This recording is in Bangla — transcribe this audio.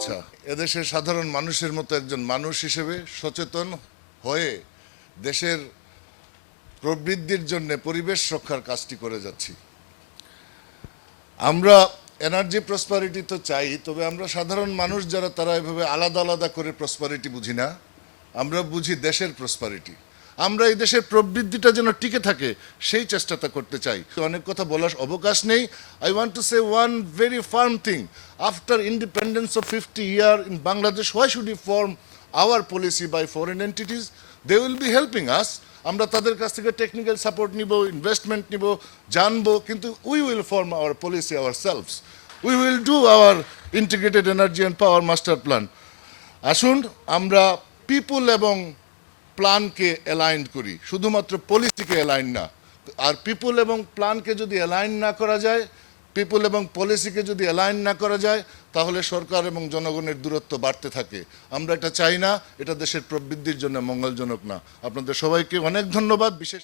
শুভেচ্ছা। এদেশের সাধারণ মানুষের মতো একজন মানুষ হিসেবে সচেতন হয়ে দেশের প্রবৃদ্ধির জন্য পরিবেশ রক্ষার কাজটি করে যাচ্ছি। আমরা এনার্জি প্রসপারিটি তো চাই, তবে আমরা সাধারণ মানুষ যারা তারা এভাবে আলাদা আলাদা করে প্রসপারিটি বুঝি না। আমরা বুঝি দেশের প্রসপারিটি। আমরা এই দেশের প্রবৃদ্ধিটা যেন টিকে থাকে সেই চেষ্টাটা করতে চাই। অনেক কথা বলার অবকাশ নেই। I want to say one very firm thing. After independence of 50 year in Bangladesh, why should you form our policy by foreign entities? They will be helping us. আমরা তাদের কাছ থেকে টেকনিক্যাল সাপোর্ট নিব, ইনভেস্টমেন্ট নিব, জানবো, কিন্তু we will form our policy ourselves. We will do our integrated energy and power master plan. আসুন আমরা পিপুল এবং প্ল্যানকে অ্যালাইন করি, শুধুমাত্র পলিসিকে অ্যালাইন না। আর পিপুল এবং প্ল্যানকে যদি অ্যালাইন না করা যায়, পিপুল এবং পলিসিকে যদি অ্যালাইন না করা যায়, তাহলে সরকার এবং জনগণের দূরত্ব বাড়তে থাকে। আমরা এটা চাই না, এটা দেশের প্রবৃদ্ধির জন্য মঙ্গলজনক না। আপনাদের সবাইকে অনেক ধন্যবাদ। বিশেষ